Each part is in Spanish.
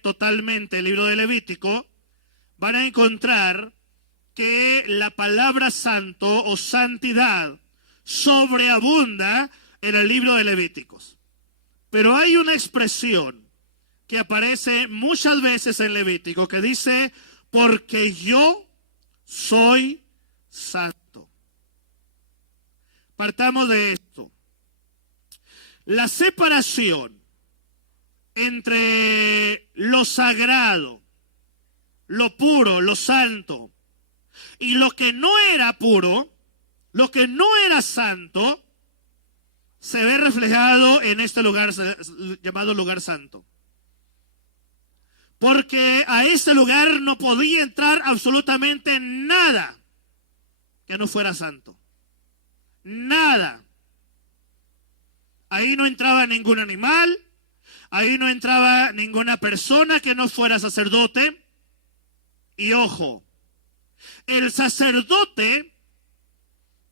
totalmente el libro de Levítico, van a encontrar que la palabra santo o santidad sobreabunda en el libro de Levíticos. Pero hay una expresión que aparece muchas veces en Levítico que dice, porque yo soy santo. Partamos de esto. La separación entre lo sagrado, lo puro, lo santo, y lo que no era puro, lo que no era santo, se ve reflejado en este lugar llamado lugar santo. Porque a este lugar no podía entrar absolutamente nada que no fuera santo. Nada. Ahí no entraba ningún animal, ahí no entraba ninguna persona que no fuera sacerdote. Y ojo, el sacerdote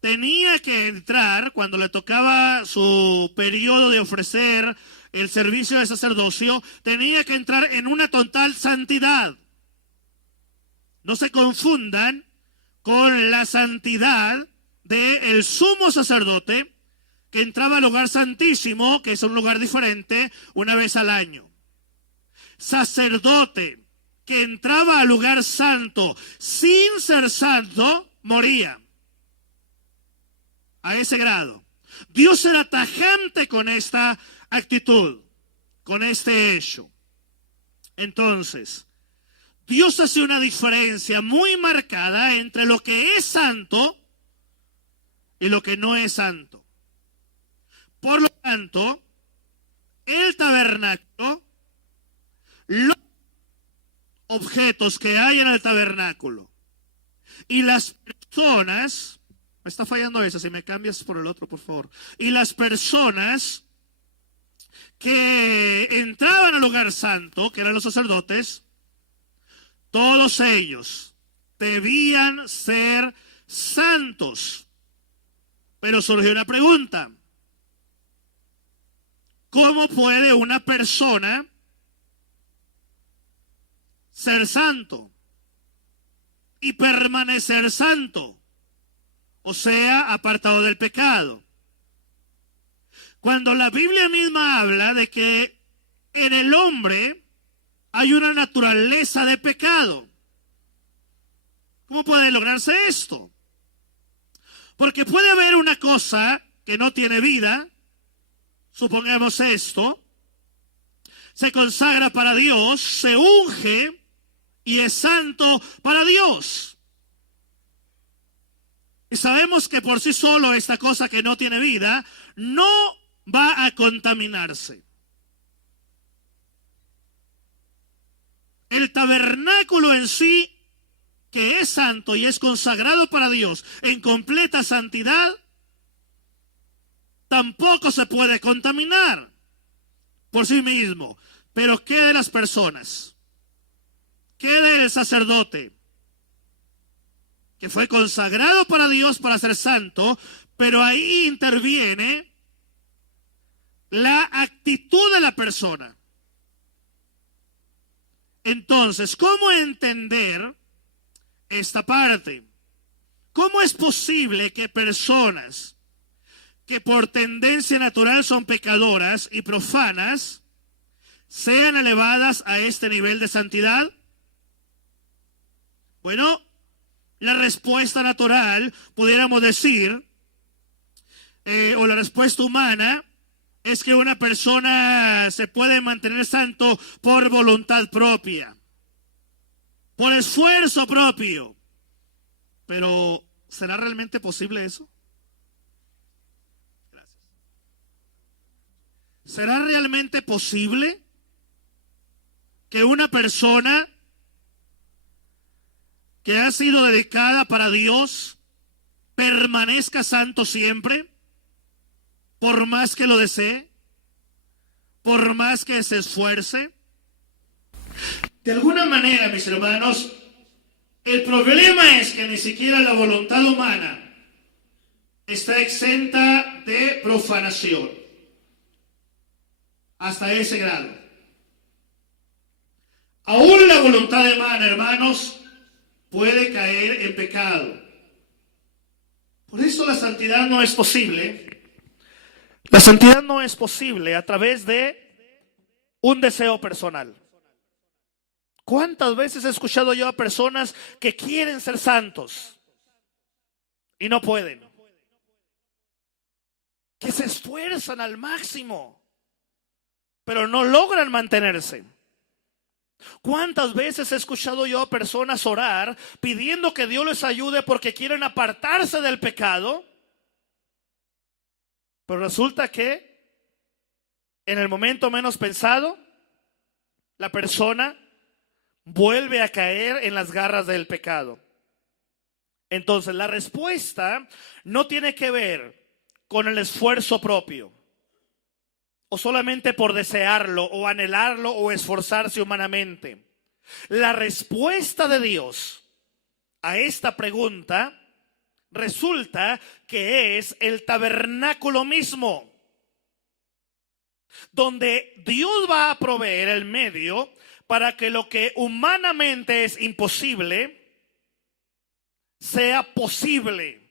tenía que entrar cuando le tocaba su periodo de ofrecer el servicio de sacerdocio, tenía que entrar en una total santidad. No se confundan con la santidad del sumo sacerdote que entraba al lugar santísimo, que es un lugar diferente, una vez al año. Sacerdote que entraba al lugar santo sin ser santo, moría. A ese grado. Dios era tajante con esta actitud, con este hecho. Entonces, Dios hace una diferencia muy marcada entre lo que es santo y lo que no es santo. Por lo tanto, el tabernáculo, los objetos que hay en el tabernáculo y las personas, me está fallando eso, si me cambias por el otro, por favor, y las personas que entraban al lugar santo, que eran los sacerdotes, todos ellos debían ser santos. Pero surgió una pregunta: ¿cómo puede una persona ser santo y permanecer santo? O sea, apartado del pecado. Cuando la Biblia misma habla de que en el hombre hay una naturaleza de pecado. ¿Cómo puede lograrse esto? Porque puede haber una cosa que no tiene vida, supongamos esto, se consagra para Dios, se unge y es santo para Dios. Y sabemos que por sí solo esta cosa que no tiene vida no va a contaminarse. El tabernáculo en sí, que es santo y es consagrado para Dios en completa santidad, tampoco se puede contaminar por sí mismo. Pero ¿qué de las personas? ¿Qué del sacerdote? Que fue consagrado para Dios para ser santo, pero ahí interviene la actitud de la persona. Entonces, ¿cómo entender esta parte? ¿Cómo es posible que personas que por tendencia natural son pecadoras y profanas sean elevadas a este nivel de santidad? Bueno, la respuesta natural, pudiéramos decir, o la respuesta humana, es que una persona se puede mantener santo por voluntad propia, por esfuerzo propio. Pero, ¿será realmente posible eso? Gracias. ¿Será realmente posible que una persona que ha sido dedicada para Dios permanezca santo siempre, por más que lo desee, por más que se esfuerce? De alguna manera, mis hermanos, el problema es que ni siquiera la voluntad humana está exenta de profanación hasta ese grado. Aún la voluntad humana, hermanos, puede caer en pecado. Por eso la santidad no es posible. La santidad no es posible a través de un deseo personal. ¿Cuántas veces he escuchado yo a personas que quieren ser santos y no pueden? Que se esfuerzan al máximo, pero no logran mantenerse. ¿Cuántas veces he escuchado yo a personas orar pidiendo que Dios les ayude porque quieren apartarse del pecado? Pero resulta que en el momento menos pensado, la persona vuelve a caer en las garras del pecado. Entonces, la respuesta no tiene que ver con el esfuerzo propio, o solamente por desearlo, o anhelarlo, o esforzarse humanamente. La respuesta de Dios a esta pregunta resulta que es el tabernáculo mismo, donde Dios va a proveer el medio para que lo que humanamente es imposible sea posible,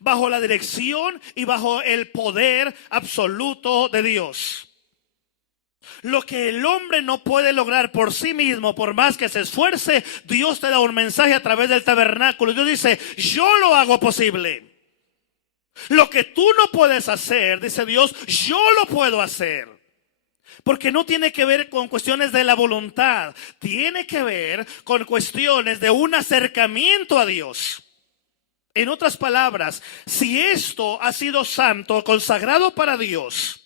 bajo la dirección y bajo el poder absoluto de Dios. Lo que el hombre no puede lograr por sí mismo, por más que se esfuerce, Dios te da un mensaje a través del tabernáculo. Dios dice, yo lo hago posible. Lo que tú no puedes hacer, dice Dios, yo lo puedo hacer. Porque no tiene que ver con cuestiones de la voluntad, tiene que ver con cuestiones de un acercamiento a Dios. En otras palabras, si esto ha sido santo, consagrado para Dios,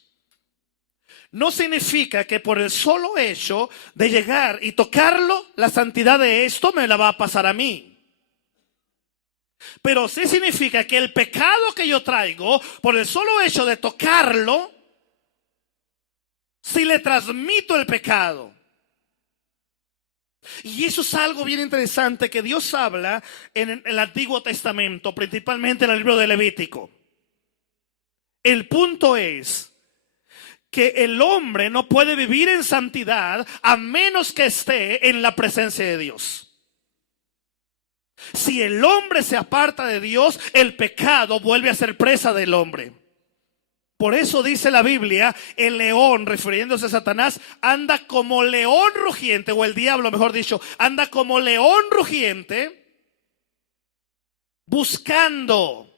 no significa que por el solo hecho de llegar y tocarlo, la santidad de esto me la va a pasar a mí. Pero sí significa que el pecado que yo traigo, por el solo hecho de tocarlo, si le transmito el pecado. Y eso es algo bien interesante que Dios habla en el Antiguo Testamento, principalmente en el libro de Levítico. El punto es que el hombre no puede vivir en santidad a menos que esté en la presencia de Dios. Si el hombre se aparta de Dios, el pecado vuelve a ser presa del hombre. Por eso dice la Biblia, el león, refiriéndose a Satanás, anda como león rugiente, o el diablo, mejor dicho, anda como león rugiente, buscando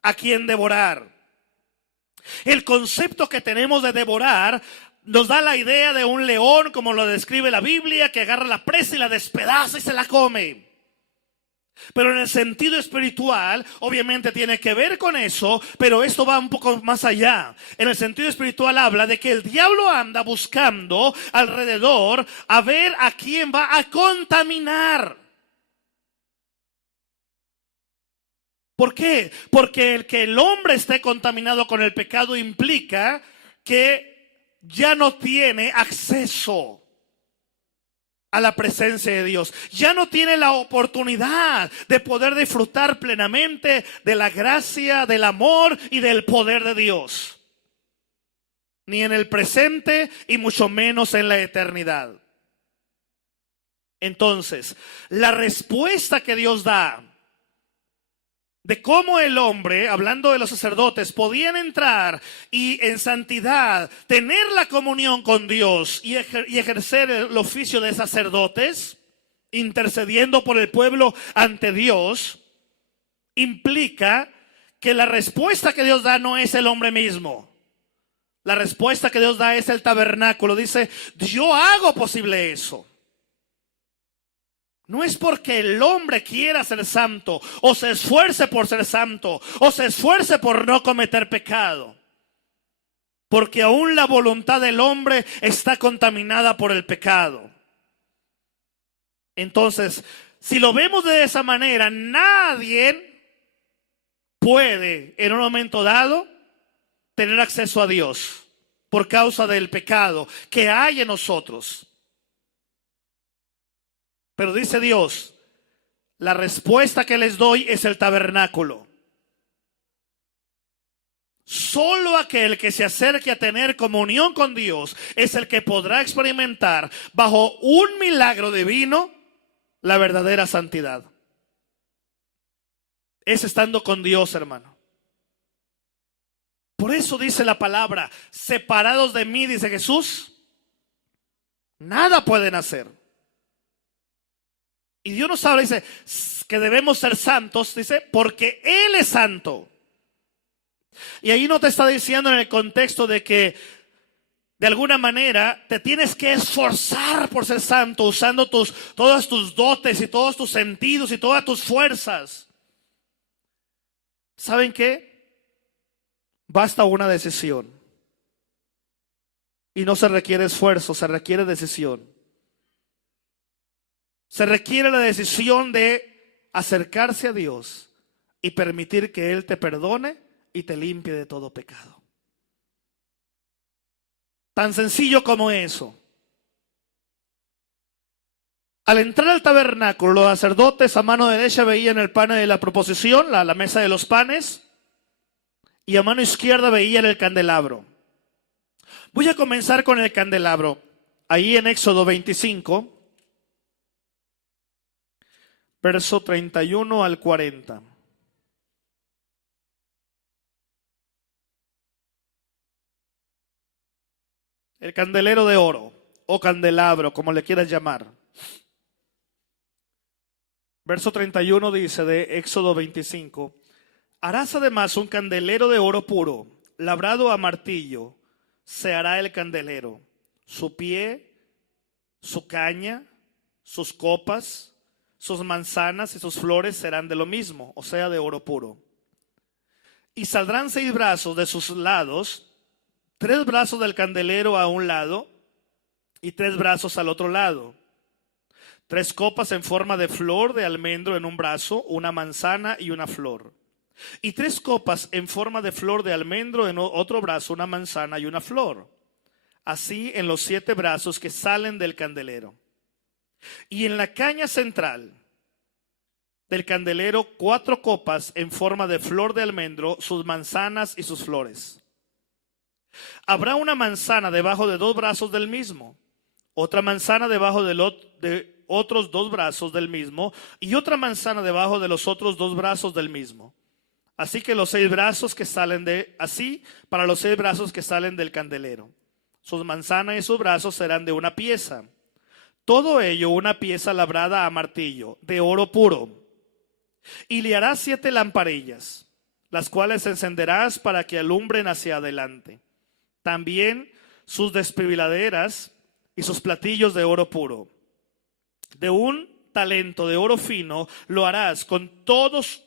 a quien devorar. El concepto que tenemos de devorar nos da la idea de un león, como lo describe la Biblia, que agarra la presa y la despedaza y se la come. Pero en el sentido espiritual, obviamente tiene que ver con eso, pero esto va un poco más allá. En el sentido espiritual habla de que el diablo anda buscando alrededor a ver a quién va a contaminar. ¿Por qué? Porque el que el hombre esté contaminado con el pecado implica que ya no tiene acceso a la presencia de Dios. Ya no tiene la oportunidad de poder disfrutar plenamente de la gracia, del amor y del poder de Dios. Ni en el presente y mucho menos en la eternidad. Entonces, la respuesta que Dios da de cómo el hombre, hablando de los sacerdotes, podían entrar y en santidad tener la comunión con Dios y ejercer el oficio de sacerdotes, intercediendo por el pueblo ante Dios, implica que la respuesta que Dios da no es el hombre mismo. La respuesta que Dios da es el tabernáculo. Dice, yo hago posible eso. No es porque el hombre quiera ser santo, o se esfuerce por ser santo, o se esfuerce por no cometer pecado. Porque aún la voluntad del hombre está contaminada por el pecado. Entonces, si lo vemos de esa manera, nadie puede en un momento dado tener acceso a Dios por causa del pecado que hay en nosotros. Pero dice Dios, la respuesta que les doy es el tabernáculo. Solo aquel que se acerque a tener comunión con Dios es el que podrá experimentar bajo un milagro divino la verdadera santidad. Es estando con Dios, hermano. Por eso dice la palabra, separados de mí, dice Jesús, nada pueden hacer. Y Dios nos habla, dice, que debemos ser santos, dice, porque Él es santo. Y ahí no te está diciendo en el contexto de que de alguna manera te tienes que esforzar por ser santo, usando todas tus dotes y todos tus sentidos y todas tus fuerzas. ¿Saben qué? Basta una decisión. Y no se requiere esfuerzo, se requiere decisión. Se requiere la decisión de acercarse a Dios y permitir que Él te perdone y te limpie de todo pecado. Tan sencillo como eso. Al entrar al tabernáculo, los sacerdotes a mano derecha veían el pan de la proposición, la mesa de los panes, y a mano izquierda veían el candelabro. Voy a comenzar con el candelabro. Ahí en Éxodo 25, verso 31 al 40. El candelero de oro, o candelabro, como le quieras llamar. Verso 31 dice de Éxodo 25: harás además un candelero de oro puro, labrado a martillo, se hará el candelero. Su pie, su caña, sus copas, sus manzanas y sus flores serán de lo mismo, o sea, de oro puro. Y saldrán 6 brazos de sus lados, 3 brazos del candelero a un lado y 3 brazos al otro lado. 3 copas en forma de flor de almendro en un brazo, una manzana y una flor. Y 3 copas en forma de flor de almendro en otro brazo, una manzana y una flor. Así en los 7 brazos que salen del candelero. Y en la caña central del candelero 4 copas en forma de flor de almendro, sus manzanas y sus flores. Habrá una manzana debajo de 2 brazos del mismo, otra manzana debajo de otros 2 brazos del mismo, y otra manzana debajo de los otros 2 brazos del mismo. Así que los 6 brazos que salen para los 6 brazos que salen del candelero. Sus manzanas y sus brazos serán de una pieza. Todo ello una pieza labrada a martillo, de oro puro. Y le harás 7 lamparillas, las cuales encenderás para que alumbren hacia adelante. También sus desfibriladeras y sus platillos de oro puro. De un talento de oro fino lo harás con todos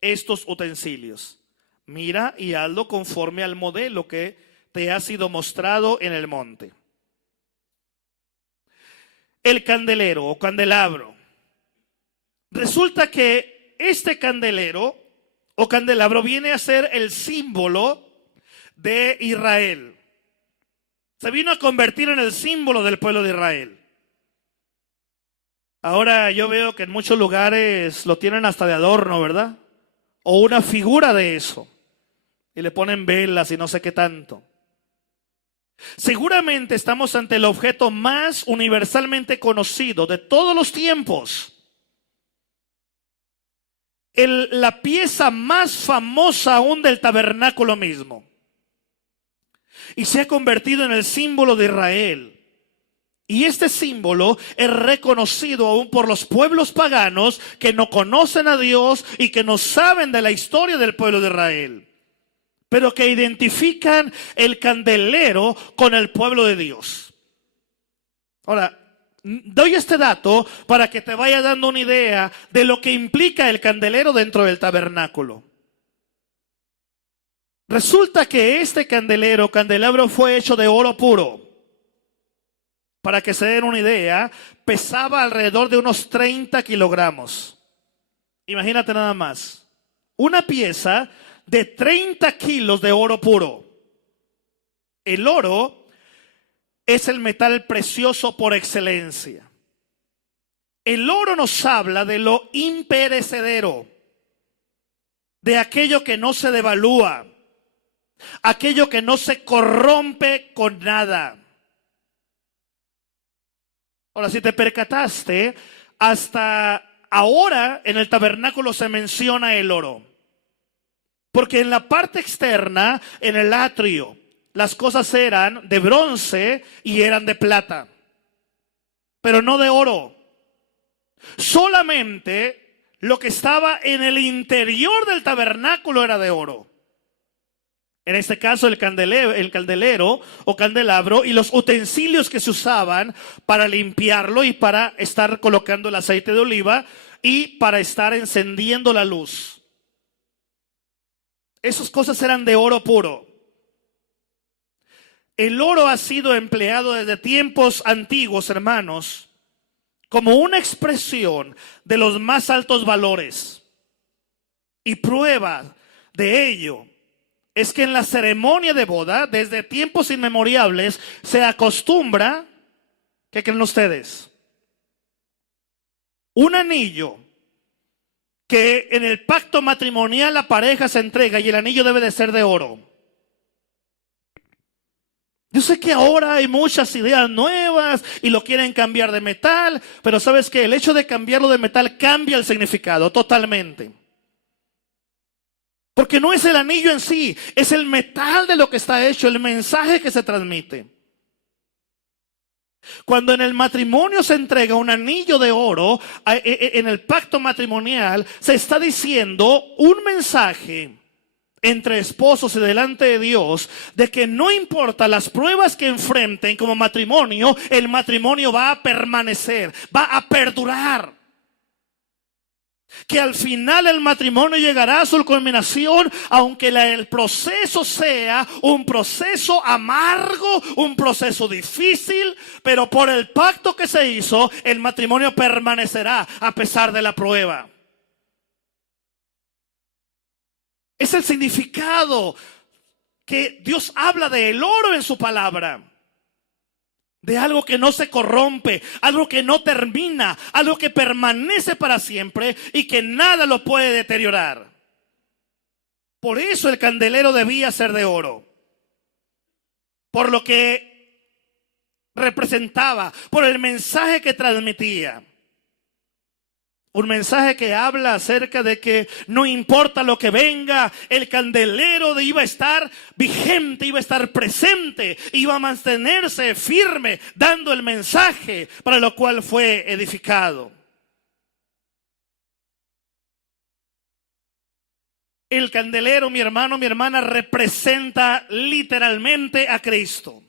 estos utensilios. Mira y hazlo conforme al modelo que te ha sido mostrado en el monte. El candelero o candelabro. Resulta que este candelero o candelabro viene a ser el símbolo de Israel. Se vino a convertir en el símbolo del pueblo de Israel. Ahora yo veo que en muchos lugares lo tienen hasta de adorno, ¿verdad? O una figura de eso. Y le ponen velas y no sé qué tanto. Seguramente estamos ante el objeto más universalmente conocido de todos los tiempos. La pieza más famosa aún del tabernáculo mismo. Y se ha convertido en el símbolo de Israel. Y este símbolo es reconocido aún por los pueblos paganos que no conocen a Dios y que no saben de la historia del pueblo de Israel, pero que identifican el candelero con el pueblo de Dios. Ahora, doy este dato para que te vaya dando una idea de lo que implica el candelero dentro del tabernáculo. Resulta que este candelabro fue hecho de oro puro. Para que se den una idea, pesaba alrededor de unos 30 kilogramos. Imagínate nada más. Una pieza de 30 kilos de oro puro. El oro es el metal precioso por excelencia. El oro nos habla de lo imperecedero, de aquello que no se devalúa, aquello que no se corrompe con nada. Ahora, si te percataste, hasta ahora en el tabernáculo se menciona el oro. Porque en la parte externa, en el atrio, las cosas eran de bronce y eran de plata, pero no de oro. Solamente lo que estaba en el interior del tabernáculo era de oro. En este caso el candelero o candelabro y los utensilios que se usaban para limpiarlo y para estar colocando el aceite de oliva y para estar encendiendo la luz. Esas cosas eran de oro puro. El oro ha sido empleado desde tiempos antiguos, hermanos, como una expresión de los más altos valores. Y prueba de ello es que en la ceremonia de boda, desde tiempos inmemoriales, se acostumbra, ¿qué creen ustedes? Un anillo que en el pacto matrimonial la pareja se entrega y el anillo debe de ser de oro. Yo sé que ahora hay muchas ideas nuevas y lo quieren cambiar de metal, pero sabes que el hecho de cambiarlo de metal cambia el significado totalmente. Porque no es el anillo en sí, es el metal de lo que está hecho, el mensaje que se transmite. Cuando en el matrimonio se entrega un anillo de oro, en el pacto matrimonial se está diciendo un mensaje entre esposos y delante de Dios, de que no importa las pruebas que enfrenten como matrimonio, el matrimonio va a permanecer, va a perdurar. Que al final el matrimonio llegará a su culminación, aunque el proceso sea un proceso amargo, un proceso difícil, pero por el pacto que se hizo, el matrimonio permanecerá a pesar de la prueba. Es el significado que Dios habla del oro en su palabra. De algo que no se corrompe, algo que no termina, algo que permanece para siempre y que nada lo puede deteriorar. Por eso el candelero debía ser de oro. Por lo que representaba, por el mensaje que transmitía. Un mensaje que habla acerca de que no importa lo que venga, el candelero iba a estar vigente, iba a estar presente, iba a mantenerse firme, dando el mensaje para lo cual fue edificado. El candelero, mi hermano, mi hermana, representa literalmente a Cristo.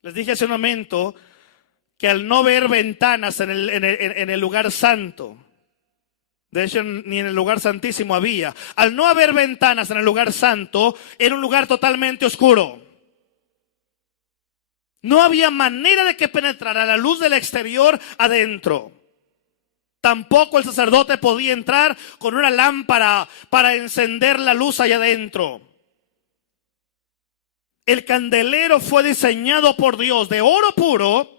Les dije hace un momento que al no ver ventanas en el lugar santo, de hecho ni en el lugar santísimo había, al no haber ventanas en el lugar santo, era un lugar totalmente oscuro. No había manera de que penetrara la luz del exterior adentro. Tampoco el sacerdote podía entrar con una lámpara para encender la luz allá adentro. El candelero fue diseñado por Dios de oro puro,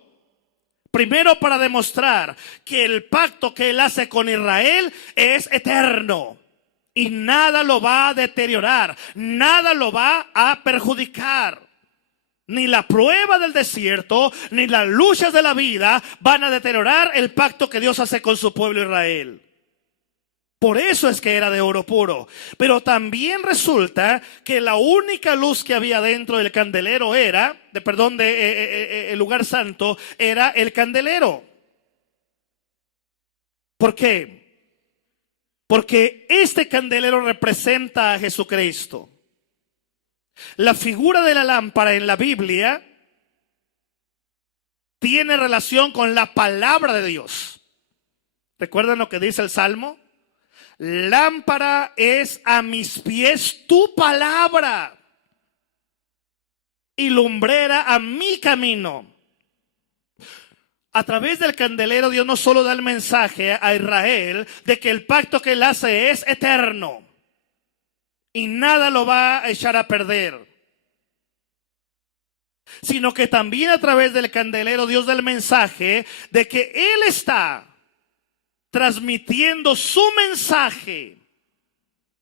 primero para demostrar que el pacto que Él hace con Israel es eterno y nada lo va a deteriorar, nada lo va a perjudicar. Ni la prueba del desierto, ni las luchas de la vida van a deteriorar el pacto que Dios hace con su pueblo Israel. Por eso es que era de oro puro. Pero también resulta que la única luz que había dentro del candelero era, el lugar santo, era el candelero. ¿Por qué? Porque este candelero representa a Jesucristo. La figura de la lámpara en la Biblia tiene relación con la palabra de Dios. ¿Recuerdan lo que dice el Salmo? Lámpara es a mis pies tu palabra y lumbrera a mi camino. A través del candelero Dios no solo da el mensaje a Israel de que el pacto que Él hace es eterno y nada lo va a echar a perder, sino que también a través del candelero Dios da el mensaje de que Él está transmitiendo su mensaje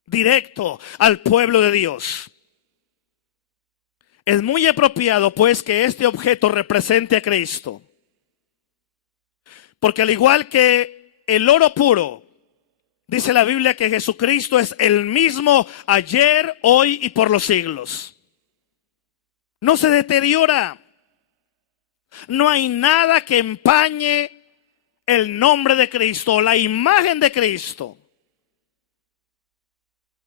directo al pueblo de Dios. Es muy apropiado pues que este objeto represente a Cristo. Porque al igual que el oro puro, dice la Biblia que Jesucristo es el mismo ayer, hoy y por los siglos. No se deteriora. No hay nada que empañe el nombre de Cristo, la imagen de Cristo.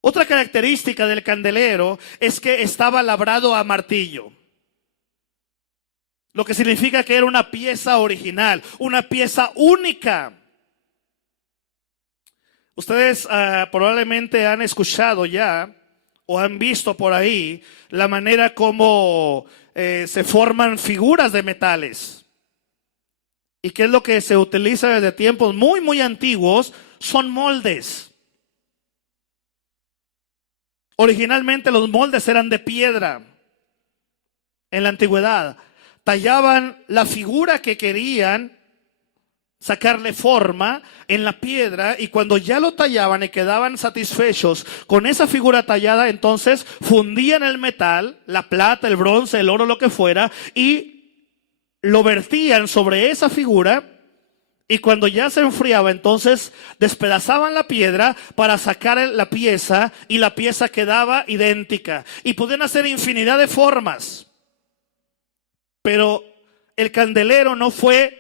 Otra característica del candelero es que estaba labrado a martillo, lo que significa que era una pieza original, una pieza única. Ustedes probablemente han escuchado ya o han visto por ahí la manera como se forman figuras de metales. ¿Y qué es lo que se utiliza desde tiempos muy, muy antiguos? Son moldes. Originalmente los moldes eran de piedra. En la antigüedad tallaban la figura que querían sacarle forma en la piedra, y cuando ya lo tallaban y quedaban satisfechos con esa figura tallada, entonces fundían el metal, la plata, el bronce, el oro, lo que fuera, y lo vertían sobre esa figura. Y cuando ya se enfriaba, entonces despedazaban la piedra para sacar la pieza, y la pieza quedaba idéntica. Y podían hacer infinidad de formas. Pero el candelero no fue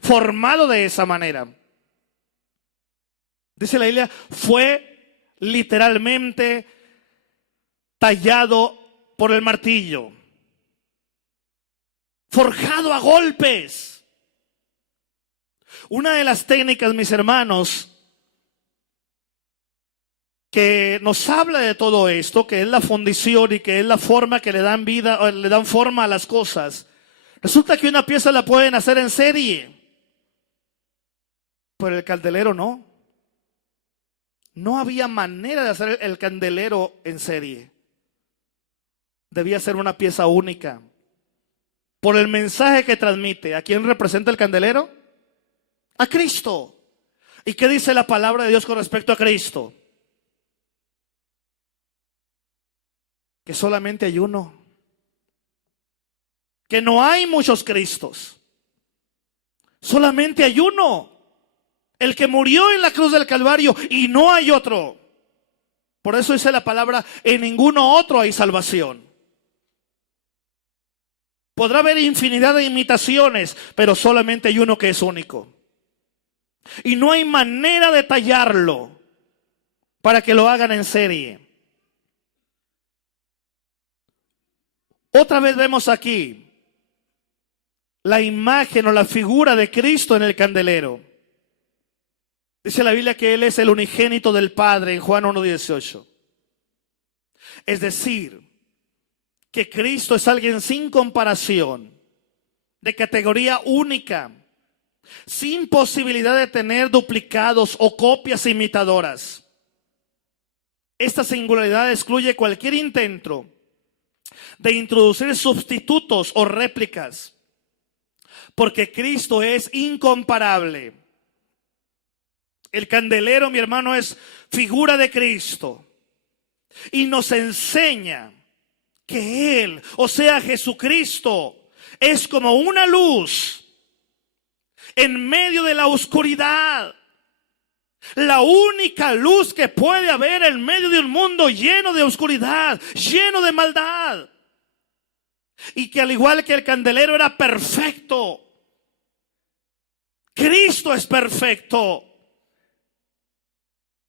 formado de esa manera. Dice la Biblia, fue literalmente tallado por el martillo, forjado a golpes. Una de las técnicas, mis hermanos, que nos habla de todo esto, que es la fundición y que es la forma que le dan vida o le dan forma a las cosas. Resulta que una pieza la pueden hacer en serie, pero el candelero no. No había manera de hacer el candelero en serie. Debía ser una pieza única. Por el mensaje que transmite. ¿A quién representa el candelero? A Cristo. ¿Y qué dice la palabra de Dios con respecto a Cristo? Que solamente hay uno. Que no hay muchos Cristos. Solamente hay uno. El que murió en la cruz del Calvario, y no hay otro. Por eso dice la palabra, en ninguno otro hay salvación. Podrá haber infinidad de imitaciones, pero solamente hay uno que es único. Y no hay manera de tallarlo para que lo hagan en serie. Otra vez vemos aquí la imagen o la figura de Cristo en el candelero. Dice la Biblia que Él es el unigénito del Padre en Juan 1:18. Es decir, que Cristo es alguien sin comparación, de categoría única, sin posibilidad de tener duplicados o copias imitadoras. Esta singularidad excluye cualquier intento de introducir sustitutos o réplicas, porque Cristo es incomparable. El candelero, mi hermano, es figura de Cristo y nos enseña que Él, o sea Jesucristo, es como una luz en medio de la oscuridad. La única luz que puede haber en medio de un mundo lleno de oscuridad, lleno de maldad. Y que al igual que el candelero era perfecto, Cristo es perfecto.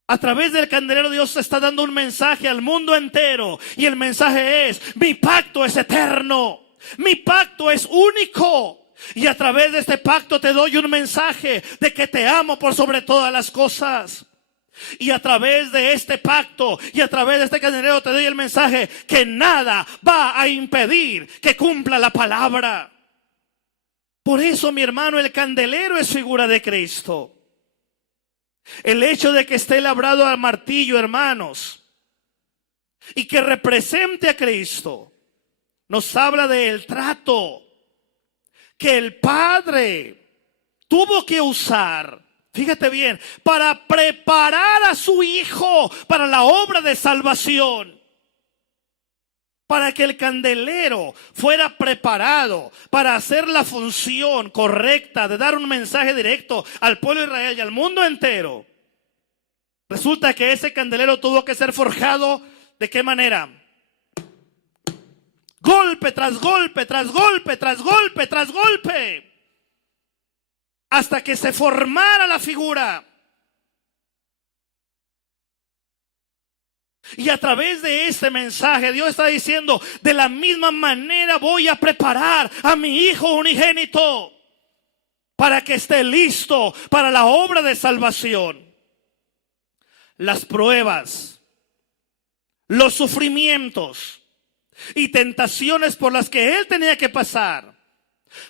A través del candelero Dios está dando un mensaje al mundo entero. Y el mensaje es: mi pacto es eterno. Mi pacto es único. Y a través de este pacto te doy un mensaje de que te amo por sobre todas las cosas. Y a través de este pacto y a través de este candelero te doy el mensaje que nada va a impedir que cumpla la palabra. Por eso, mi hermano, el candelero es figura de Cristo. El hecho de que esté labrado a martillo, hermanos, y que represente a Cristo, nos habla del trato que el Padre tuvo que usar Fíjate bien, para preparar a su hijo para la obra de salvación. Para que el candelero fuera preparado para hacer la función correcta de dar un mensaje directo al pueblo de Israel y al mundo entero. Resulta que ese candelero tuvo que ser forjado, ¿de qué manera? Golpe tras golpe, tras golpe, tras golpe, tras golpe. Hasta que se formara la figura. Y a través de este mensaje Dios está diciendo: de la misma manera voy a preparar a mi hijo unigénito para que esté listo para la obra de salvación. Las pruebas, los sufrimientos y tentaciones por las que él tenía que pasar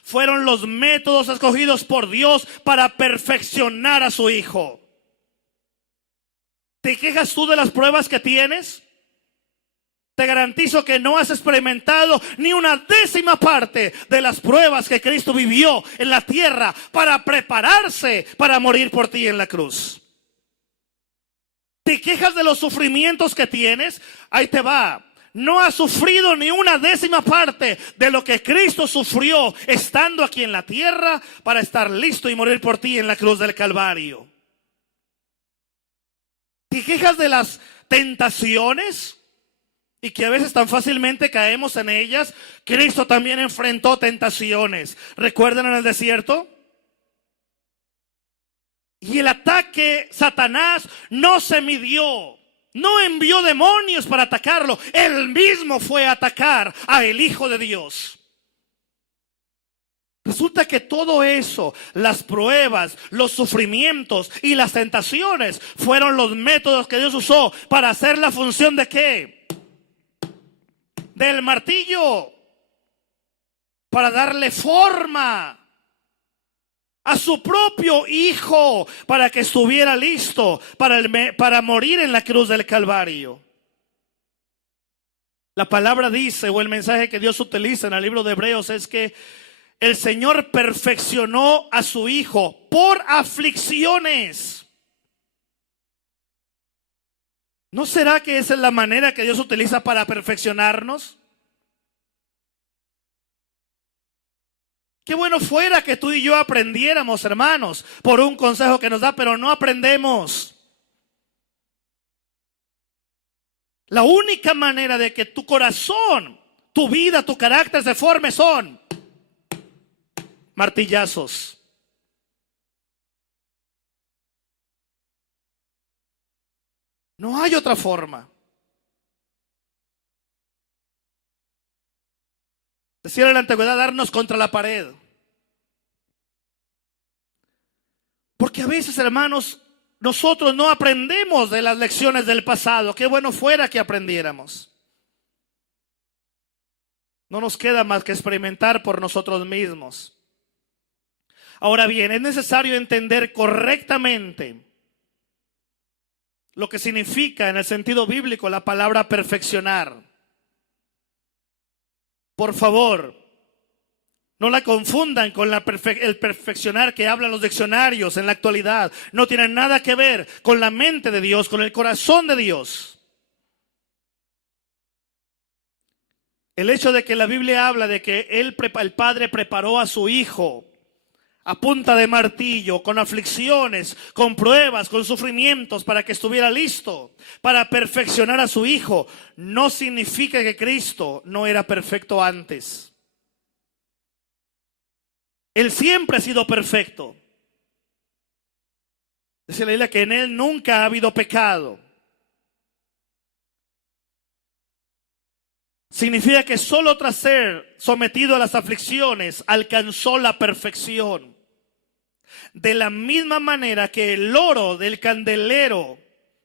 fueron los métodos escogidos por Dios para perfeccionar a su hijo. ¿Te quejas tú de las pruebas que tienes? Te garantizo que no has experimentado ni una décima parte de las pruebas que Cristo vivió en la tierra para prepararse para morir por ti en la cruz. ¿Te quejas de los sufrimientos que tienes? Ahí te va. No has sufrido ni una décima parte de lo que Cristo sufrió estando aquí en la tierra para estar listo y morir por ti en la cruz del Calvario. ¿Te quejas de las tentaciones? Y que a veces tan fácilmente caemos en ellas. Cristo también enfrentó tentaciones. ¿Recuerdan en el desierto? Y el ataque, Satanás no se midió. No envió demonios para atacarlo. Él mismo fue a atacar al Hijo de Dios. Resulta que todo eso, las pruebas, los sufrimientos y las tentaciones fueron los métodos que Dios usó para hacer la función ¿de qué? Del martillo. Para darle forma a su propio hijo para que estuviera listo para morir en la cruz del Calvario. La palabra dice, o el mensaje que Dios utiliza en el libro de Hebreos es que el Señor perfeccionó a su hijo por aflicciones. ¿No será que esa es la manera que Dios utiliza para perfeccionarnos? Qué bueno fuera que tú y yo aprendiéramos, hermanos, por un consejo que nos da, pero no aprendemos. La única manera de que tu corazón, tu vida, tu carácter se forme son martillazos. No hay otra forma. Decía en la antigüedad, darnos contra la pared. Porque a veces, hermanos, nosotros no aprendemos de las lecciones del pasado. Qué bueno fuera que aprendiéramos. No nos queda más que experimentar por nosotros mismos. Ahora bien, es necesario entender correctamente lo que significa en el sentido bíblico la palabra perfeccionar. Por favor, no la confundan con el perfeccionar que hablan los diccionarios en la actualidad. No tiene nada que ver con la mente de Dios, con el corazón de Dios. El hecho de que la Biblia habla de que el Padre preparó a su Hijo a punta de martillo, con aflicciones, con pruebas, con sufrimientos, para que estuviera listo para perfeccionar a su Hijo, no significa que Cristo no era perfecto antes. Él siempre ha sido perfecto. Dice la Biblia que en Él nunca ha habido pecado. Significa que solo tras ser sometido a las aflicciones alcanzó la perfección. De la misma manera que el oro del candelero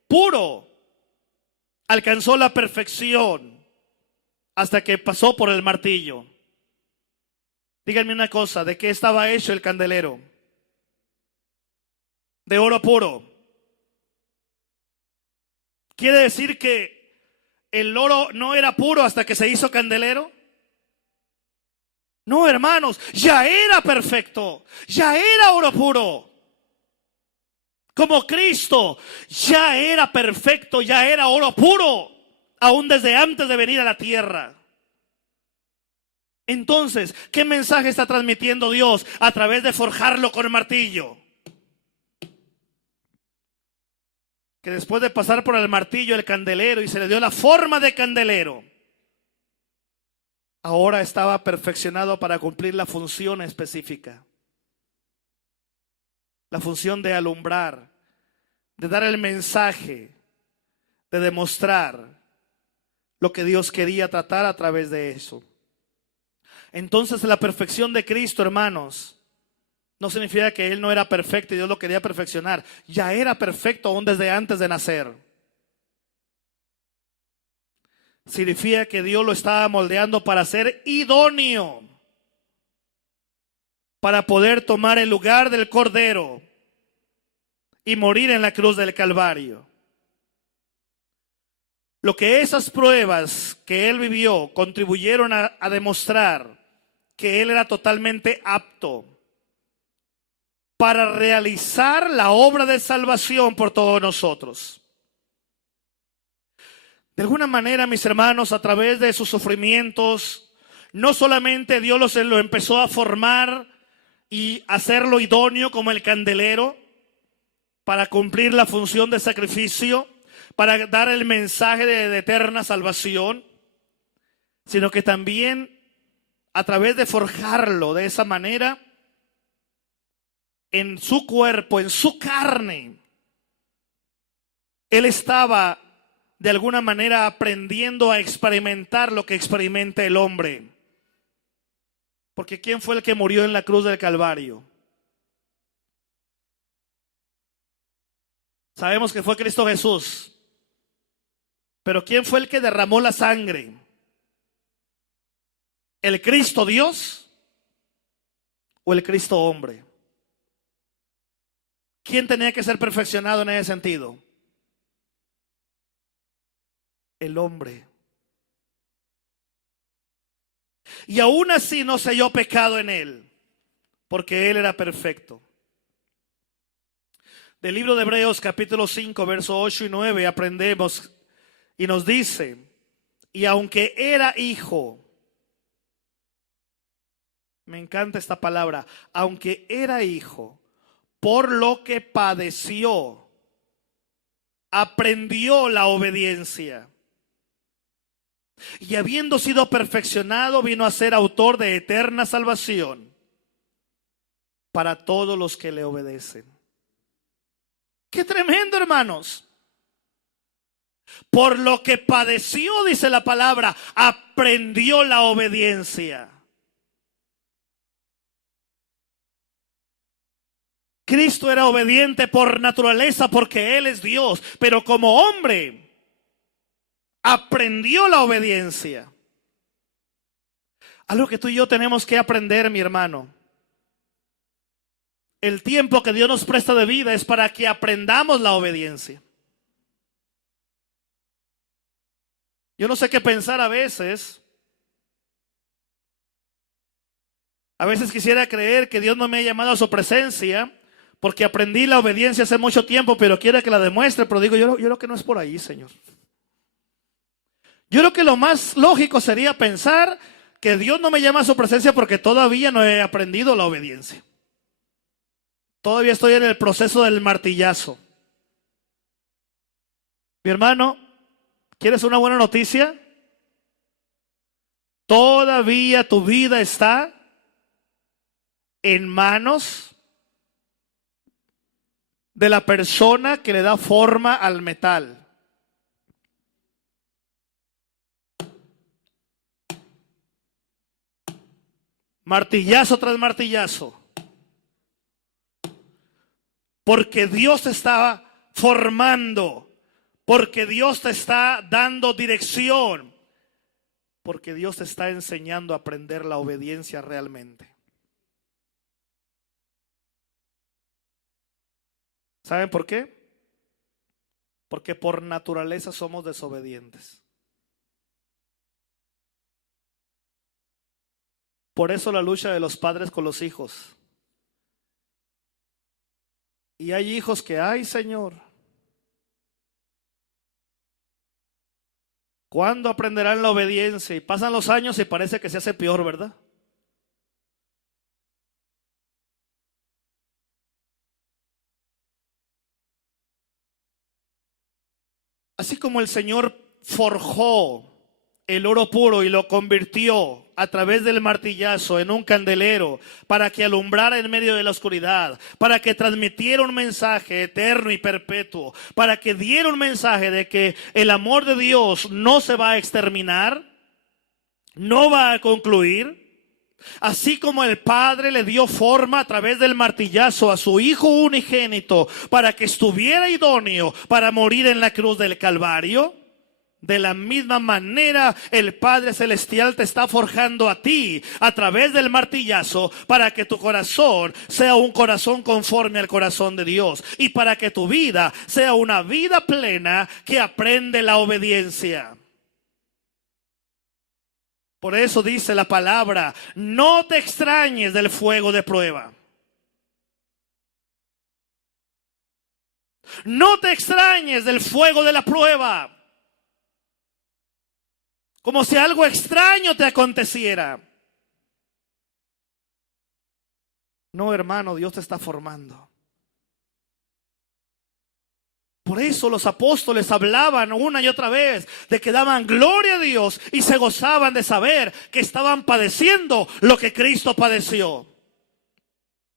puro alcanzó la perfección hasta que pasó por el martillo. Díganme una cosa, ¿de qué estaba hecho el candelero? De oro puro. ¿Quiere decir que el oro no era puro hasta que se hizo candelero? No, hermanos, ya era perfecto, ya era oro puro. Como Cristo ya era perfecto, ya era oro puro, aún desde antes de venir a la tierra. Entonces, ¿qué mensaje está transmitiendo Dios a través de forjarlo con el martillo? Que después de pasar por el martillo, el candelero, y se le dio la forma de candelero, ahora estaba perfeccionado para cumplir la función específica. La función de alumbrar, de dar el mensaje, de demostrar lo que Dios quería tratar a través de eso. Entonces, la perfección de Cristo, hermanos, no significa que Él no era perfecto y Dios lo quería perfeccionar. Ya era perfecto aún desde antes de nacer. Significa que Dios lo estaba moldeando para ser idóneo, para poder tomar el lugar del Cordero y morir en la cruz del Calvario. Lo que esas pruebas que Él vivió contribuyeron a demostrar que Él era totalmente apto para realizar la obra de salvación por todos nosotros. De alguna manera, mis hermanos, a través de sus sufrimientos, no solamente Dios lo empezó a formar y hacerlo idóneo como el candelero para cumplir la función de sacrificio, para dar el mensaje de eterna salvación, sino que también a través de forjarlo de esa manera, en su cuerpo, en su carne, Él estaba de alguna manera aprendiendo a experimentar lo que experimenta el hombre. Porque ¿quién fue el que murió en la cruz del Calvario? Sabemos que fue Cristo Jesús. Pero ¿quién fue el que derramó la sangre? ¿El Cristo Dios o el Cristo hombre? ¿Quién tenía que ser perfeccionado en ese sentido? El hombre. Y aún así no se halló pecado en él, porque él era perfecto. Del libro de Hebreos capítulo 5, versos 8 y 9 aprendemos y nos dice: y aunque era hijo, me encanta esta palabra, aunque era hijo, por lo que padeció, aprendió la obediencia. Y habiendo sido perfeccionado, vino a ser autor de eterna salvación para todos los que le obedecen. ¡Qué tremendo, hermanos! Por lo que padeció, dice la palabra, aprendió la obediencia. Cristo era obediente por naturaleza porque Él es Dios, pero como hombre aprendió la obediencia. Algo que tú y yo tenemos que aprender, mi hermano. El tiempo que Dios nos presta de vida es para que aprendamos la obediencia. Yo no sé qué pensar a veces. A veces quisiera creer que Dios no me ha llamado a su presencia porque aprendí la obediencia hace mucho tiempo, pero quiere que la demuestre. Pero digo, yo creo que no es por ahí, Señor. Yo creo que lo más lógico sería pensar que Dios no me llama a su presencia porque todavía no he aprendido la obediencia. Todavía estoy en el proceso del martillazo. Mi hermano, ¿quieres una buena noticia? Todavía tu vida está en manos de la persona que le da forma al metal. Martillazo tras martillazo. Porque Dios te está formando. Porque Dios te está dando dirección. Porque Dios te está enseñando a aprender la obediencia realmente. ¿Saben por qué? Porque por naturaleza somos desobedientes. Por eso la lucha de los padres con los hijos. Y hay hijos que, ay Señor, ¿cuándo aprenderán la obediencia? Y pasan los años y parece que se hace peor, ¿verdad? Así como el Señor forjó el oro puro y lo convirtió a través del martillazo en un candelero para que alumbrara en medio de la oscuridad, para que transmitiera un mensaje eterno y perpetuo, para que diera un mensaje de que el amor de Dios no se va a exterminar, no va a concluir. Así como el Padre le dio forma a través del martillazo a su Hijo unigénito para que estuviera idóneo para morir en la cruz del Calvario, de la misma manera el Padre Celestial te está forjando a ti a través del martillazo para que tu corazón sea un corazón conforme al corazón de Dios y para que tu vida sea una vida plena que aprende la obediencia. Por eso dice la palabra, no te extrañes del fuego de prueba. No te extrañes del fuego de la prueba. Como si algo extraño te aconteciera. No, hermano, Dios te está formando. Por eso los apóstoles hablaban una y otra vez de que daban gloria a Dios y se gozaban de saber que estaban padeciendo lo que Cristo padeció.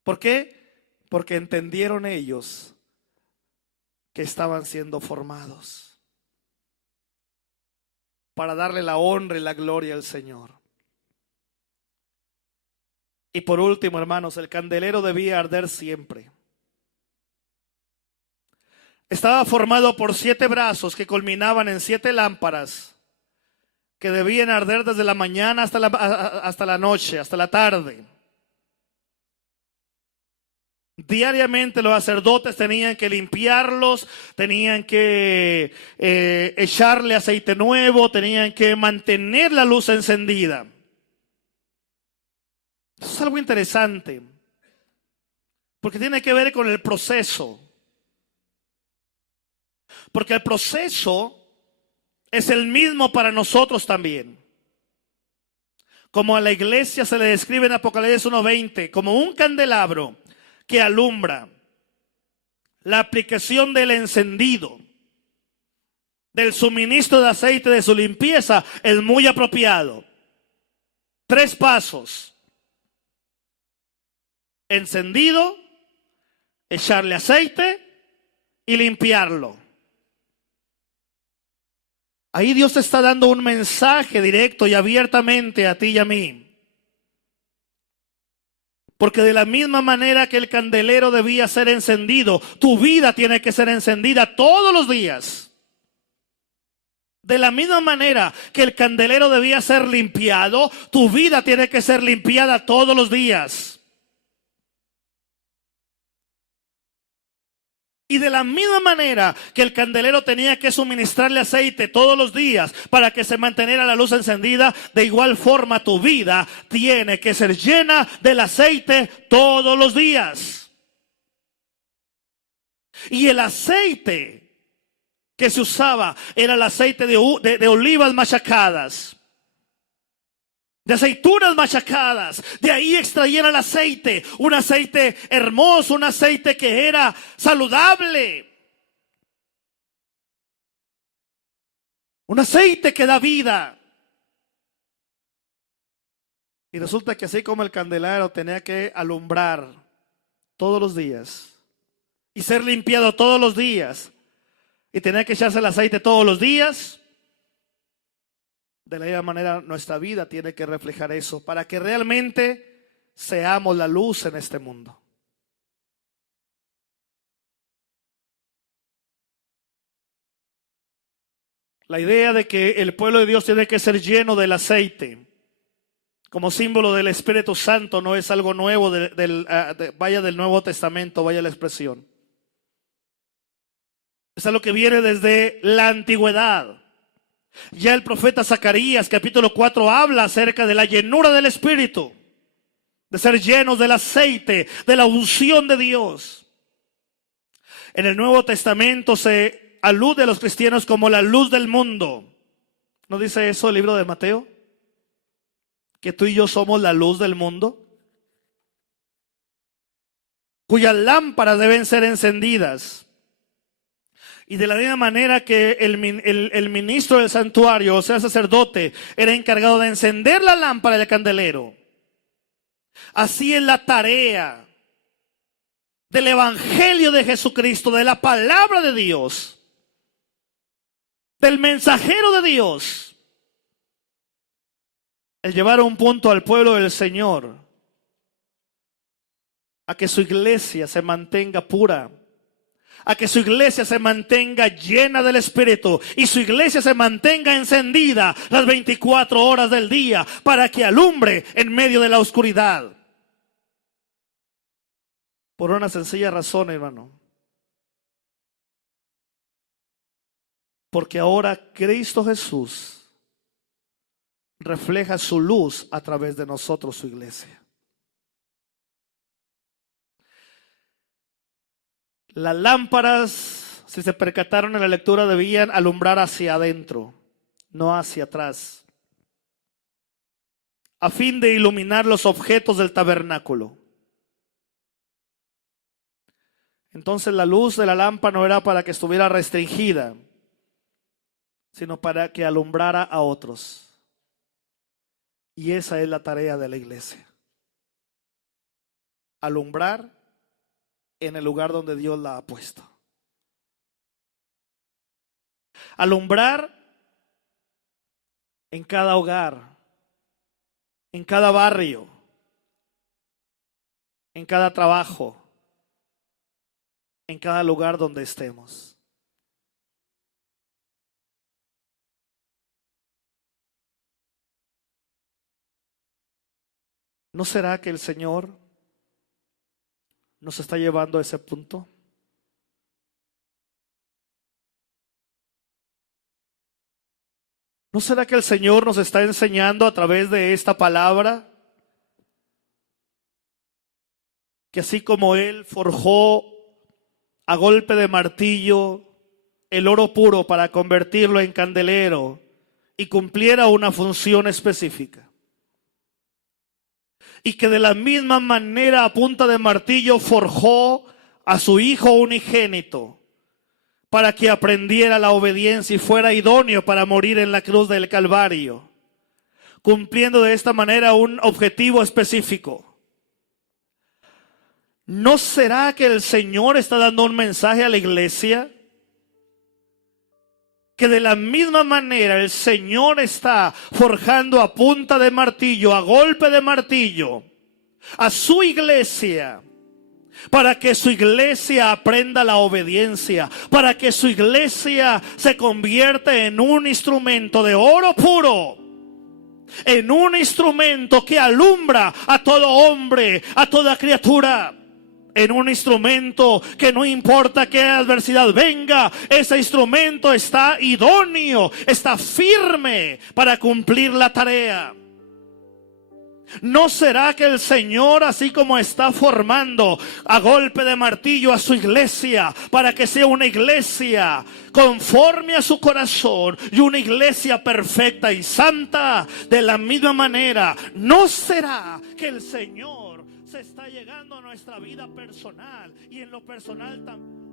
¿Por qué? Porque entendieron ellos que estaban siendo formados para darle la honra y la gloria al Señor. Y por último, hermanos, el candelero debía arder siempre. Estaba formado por 7 brazos que culminaban en 7 lámparas que debían arder desde la mañana hasta la noche, hasta la tarde. Diariamente los sacerdotes tenían que limpiarlos, tenían que echarle aceite nuevo, tenían que mantener la luz encendida. Eso es algo interesante, porque tiene que ver con el proceso. Porque el proceso es el mismo para nosotros también. Como a la iglesia se le describe en Apocalipsis 1:20, como un candelabro que alumbra. La aplicación del encendido, del suministro de aceite, de su limpieza, es muy apropiado. 3 pasos. Encendido, echarle aceite y limpiarlo. Ahí Dios te está dando un mensaje directo y abiertamente a ti y a mí. Porque de la misma manera que el candelero debía ser encendido, tu vida tiene que ser encendida todos los días. De la misma manera que el candelero debía ser limpiado, tu vida tiene que ser limpiada todos los días. Y de la misma manera que el candelero tenía que suministrarle aceite todos los días para que se manteniera la luz encendida, de igual forma tu vida tiene que ser llena del aceite todos los días. Y el aceite que se usaba era el aceite de olivas machacadas, de aceitunas machacadas. De ahí extraían el aceite, un aceite hermoso, un aceite que era saludable, un aceite que da vida. Y resulta que así como el candelero tenía que alumbrar todos los días y ser limpiado todos los días y tenía que echarse el aceite todos los días, de la misma manera nuestra vida tiene que reflejar eso para que realmente seamos la luz en este mundo. La idea de que el pueblo de Dios tiene que ser lleno del aceite como símbolo del Espíritu Santo no es algo nuevo vaya del Nuevo Testamento, vaya la expresión. Es algo que viene desde la antigüedad. Ya el profeta Zacarías capítulo 4 habla acerca de la llenura del Espíritu, de ser llenos del aceite, de la unción de Dios. En el Nuevo Testamento se alude a los cristianos como la luz del mundo. ¿No dice eso el libro de Mateo? Que tú y yo somos la luz del mundo, cuyas lámparas deben ser encendidas. Y de la misma manera que el ministro del santuario, o sea, el sacerdote, era encargado de encender la lámpara del candelero, así es la tarea del evangelio de Jesucristo, de la palabra de Dios, del mensajero de Dios, el llevar a un punto al pueblo del Señor a que su iglesia se mantenga pura, a que su iglesia se mantenga llena del Espíritu y su iglesia se mantenga encendida las 24 horas del día para que alumbre en medio de la oscuridad. Por una sencilla razón, hermano. Porque ahora Cristo Jesús refleja su luz a través de nosotros, su iglesia. Las lámparas, si se percataron en la lectura, debían alumbrar hacia adentro, no hacia atrás, a fin de iluminar los objetos del tabernáculo. Entonces la luz de la lámpara no era para que estuviera restringida, sino para que alumbrara a otros. Y esa es la tarea de la iglesia: alumbrar en el lugar donde Dios la ha puesto. Alumbrar en cada hogar, en cada barrio, en cada trabajo, en cada lugar donde estemos. ¿No será que el Señor nos está llevando a ese punto? ¿No será que el Señor nos está enseñando a través de esta palabra que así como Él forjó a golpe de martillo el oro puro para convertirlo en candelero y cumpliera una función específica, y que de la misma manera a punta de martillo forjó a su Hijo unigénito para que aprendiera la obediencia y fuera idóneo para morir en la cruz del Calvario, cumpliendo de esta manera un objetivo específico? ¿No será que el Señor está dando un mensaje a la iglesia? Que de la misma manera el Señor está forjando a punta de martillo, a golpe de martillo, a su iglesia, para que su iglesia aprenda la obediencia, para que su iglesia se convierta en un instrumento de oro puro, en un instrumento que alumbra a todo hombre, a toda criatura, en un instrumento que no importa qué adversidad venga, ese instrumento está idóneo, está firme para cumplir la tarea. ¿No será que el Señor, así como está formando a golpe de martillo a su iglesia para que sea una iglesia conforme a su corazón y una iglesia perfecta y santa, de la misma manera, no será que el Señor se está llegando a nuestra vida personal y en lo personal también?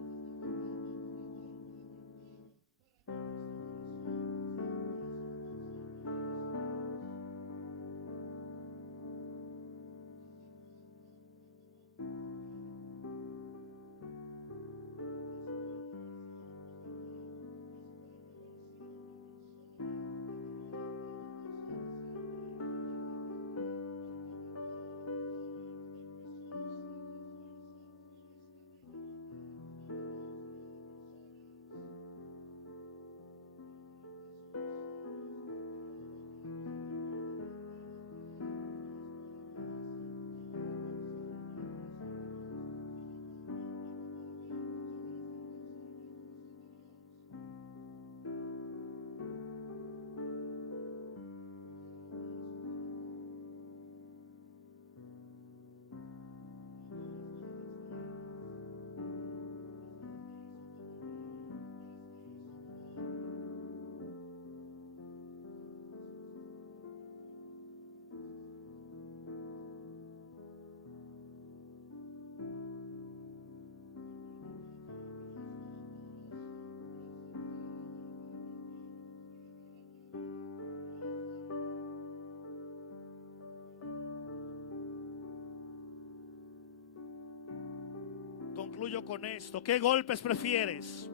concluyo con esto. ¿Qué golpes prefieres?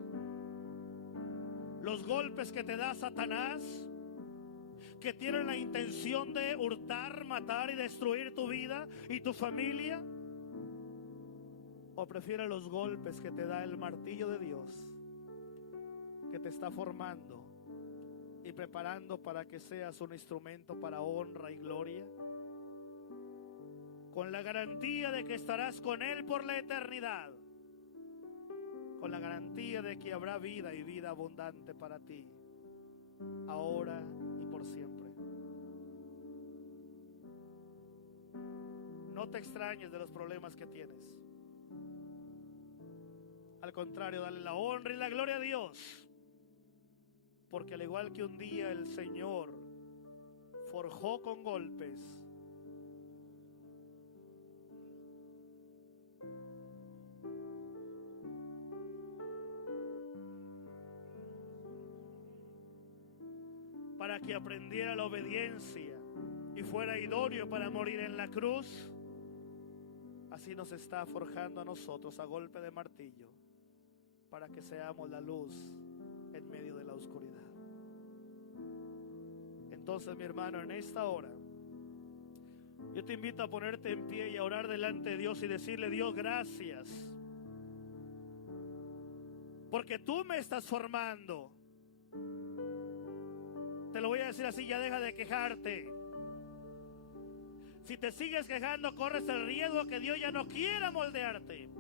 ¿Los golpes que te da Satanás, que tienen la intención de hurtar, matar y destruir tu vida y tu familia? ¿O prefieres los golpes que te da el martillo de Dios, que te está formando y preparando para que seas un instrumento para honra y gloria, con la garantía de que estarás con Él por la eternidad, con la garantía de que habrá vida y vida abundante para ti, ahora y por siempre? No te extrañes de los problemas que tienes. Al contrario, dale la honra y la gloria a Dios, porque al igual que un día el Señor forjó con golpes, para que aprendiera la obediencia y fuera idóneo para morir en la cruz, así nos está forjando a nosotros a golpe de martillo, para que seamos la luz en medio de la oscuridad. Entonces, mi hermano, en esta hora yo te invito a ponerte en pie y a orar delante de Dios y decirle: Dios, gracias, porque tú me estás formando. Te lo voy a decir así: ya deja de quejarte. Si te sigues quejando, corres el riesgo que Dios ya no quiera moldearte.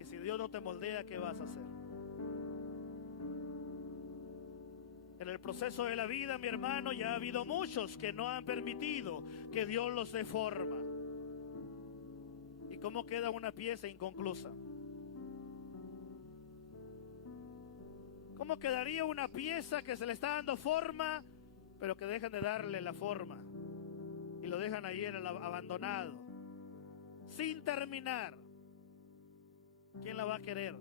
Y si Dios no te moldea, ¿qué vas a hacer? En el proceso de la vida, mi hermano, ya ha habido muchos que no han permitido que Dios los dé forma. ¿Y cómo queda una pieza inconclusa? ¿Cómo quedaría una pieza que se le está dando forma, pero que dejan de darle la forma y lo dejan ahí en el abandonado, sin terminar? ¿Quién la va a querer?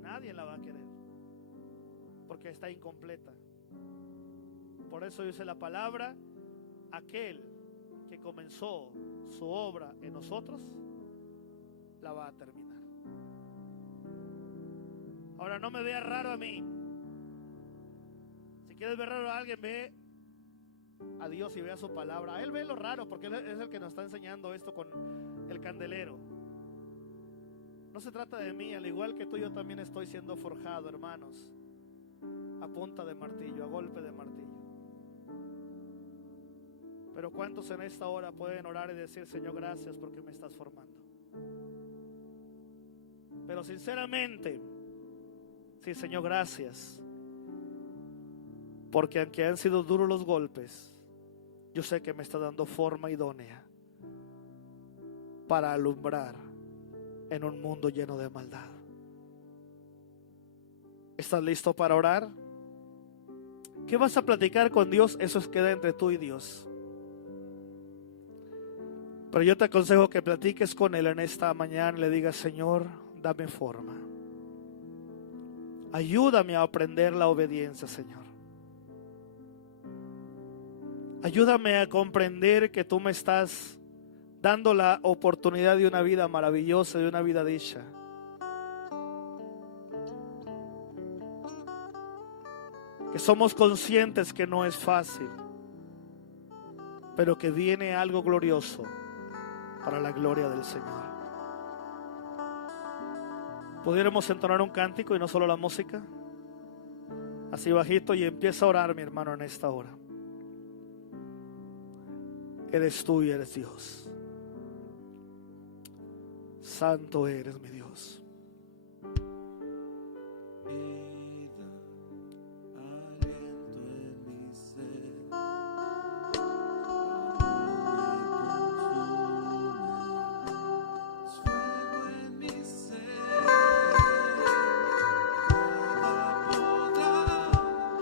Nadie la va a querer, porque está incompleta. Por eso dice la palabra: aquel que comenzó su obra en nosotros, la va a terminar. Ahora, no me veas raro a mí. Si quieres ver raro a alguien, ve a Dios y ve a su palabra. A Él ve lo raro, porque Él es el que nos está enseñando esto con el candelero. No se trata de mí. Al igual que tú, yo también estoy siendo forjado, hermanos, a punta de martillo, a golpe de martillo. Pero ¿cuántos en esta hora pueden orar y decir: Señor, gracias porque me estás formando? Pero sinceramente, sí, Señor, gracias, porque aunque han sido duros los golpes, yo sé que me está dando forma idónea para alumbrar en un mundo lleno de maldad. ¿Estás listo para orar? ¿Qué vas a platicar con Dios? Eso queda entre tú y Dios. Pero yo te aconsejo que platiques con Él en esta mañana y le digas: Señor, dame forma. Ayúdame a aprender la obediencia, Señor. Ayúdame a comprender que tú me estás dando la oportunidad de una vida maravillosa, de una vida dicha. Que somos conscientes que no es fácil, pero que viene algo glorioso para la gloria del Señor. ¿Pudiéramos entonar un cántico y no solo la música? Así bajito, y empieza a orar, mi hermano, en esta hora. Eres tú y eres Dios. Santo eres, mi Dios.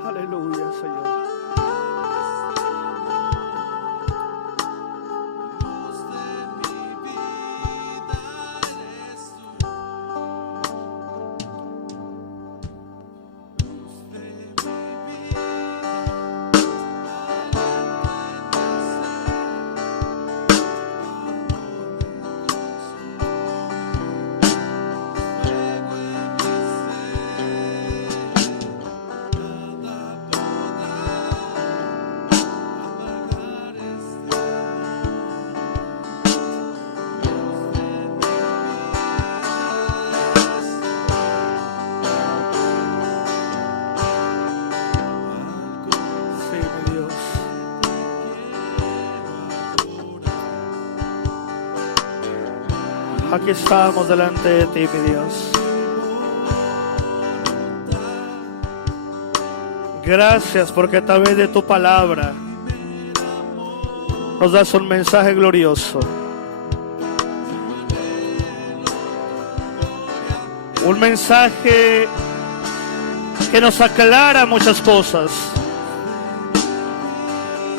Aleluya, Señor. Aquí estamos delante de ti, mi Dios. Gracias porque a través de tu palabra nos das un mensaje glorioso. Un mensaje que nos aclara muchas cosas.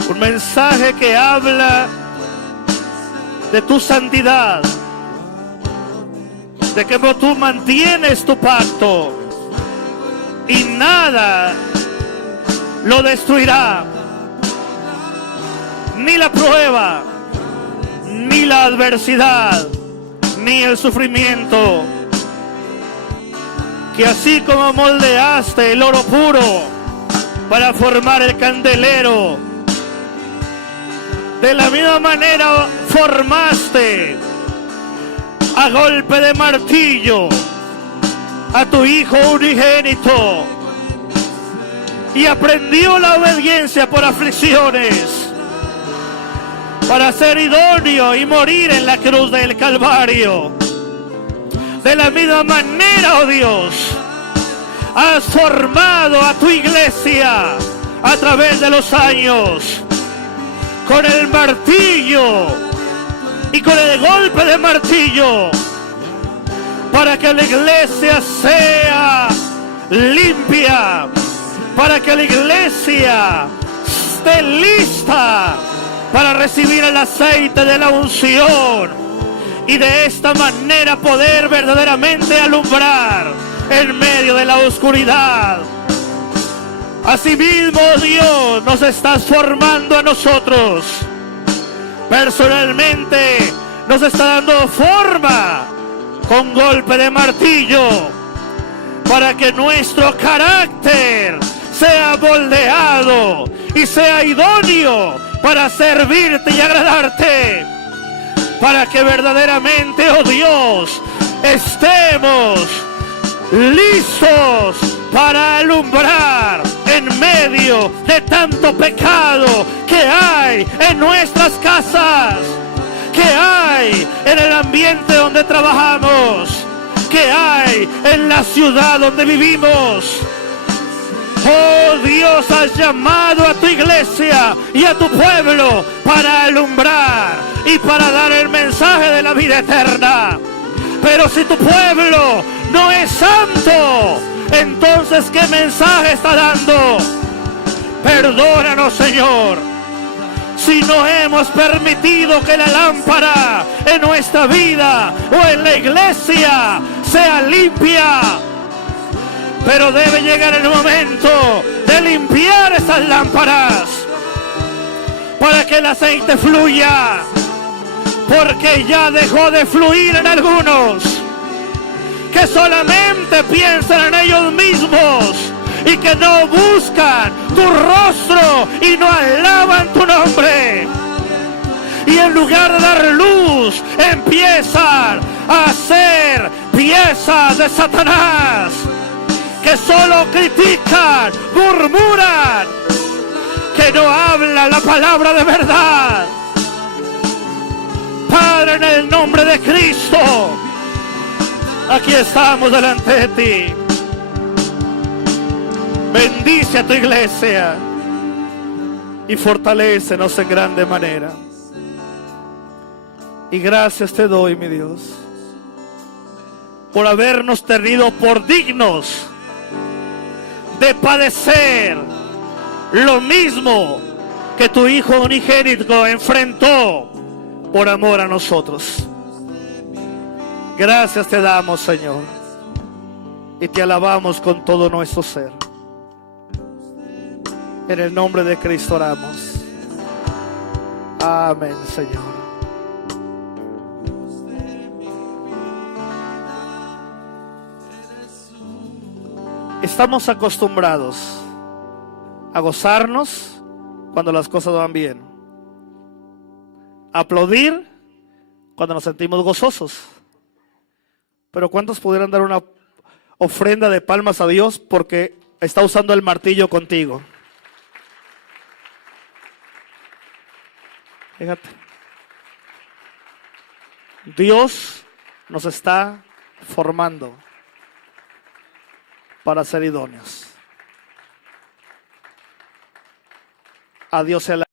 Un mensaje que habla de tu santidad, de que tú mantienes tu pacto y nada lo destruirá, ni la prueba, ni la adversidad, ni el sufrimiento. Que así como moldeaste el oro puro para formar el candelero, de la misma manera formaste a golpe de martillo a tu Hijo unigénito, y aprendió la obediencia por aflicciones para ser idóneo y morir en la cruz del Calvario. De la misma manera, oh Dios, has formado a tu iglesia a través de los años con el martillo y con el golpe de martillo, para que la iglesia sea limpia, para que la iglesia esté lista para recibir el aceite de la unción, y de esta manera poder verdaderamente alumbrar en medio de la oscuridad. Asimismo, Dios, nos estás formando a nosotros. Personalmente nos está dando forma con golpe de martillo, para que nuestro carácter sea moldeado y sea idóneo para servirte y agradarte, para que verdaderamente, oh Dios, estemos listos para alumbrar en medio de tanto pecado que hay en nuestras casas, que hay en el ambiente donde trabajamos, que hay en la ciudad donde vivimos. Oh Dios, has llamado a tu iglesia y a tu pueblo para alumbrar y para dar el mensaje de la vida eterna. Pero si tu pueblo no es santo, entonces ¿qué mensaje está dando? Perdónanos, Señor, si no hemos permitido que la lámpara en nuestra vida o en la iglesia sea limpia. Pero debe llegar el momento de limpiar esas lámparas para que el aceite fluya, porque ya dejó de fluir en algunos que solamente piensan en ellos mismos y que no buscan tu rostro y no alaban tu nombre. Y en lugar de dar luz, empiezan a ser piezas de Satanás, que solo critican, murmuran, que no hablan la palabra de verdad. Padre, en el nombre de Cristo, aquí estamos delante de ti. Bendice a tu iglesia y fortalécenos en grande manera. Y gracias te doy, mi Dios, por habernos tenido por dignos de padecer lo mismo que tu Hijo unigénito enfrentó por amor a nosotros. Gracias te damos, Señor, y te alabamos con todo nuestro ser. En el nombre de Cristo oramos. Amén, Señor. Estamos acostumbrados a gozarnos cuando las cosas van bien, a aplaudir cuando nos sentimos gozosos. Pero ¿cuántos pudieran dar una ofrenda de palmas a Dios porque está usando el martillo contigo? Fíjate, Dios nos está formando para ser idóneos. A Dios sea la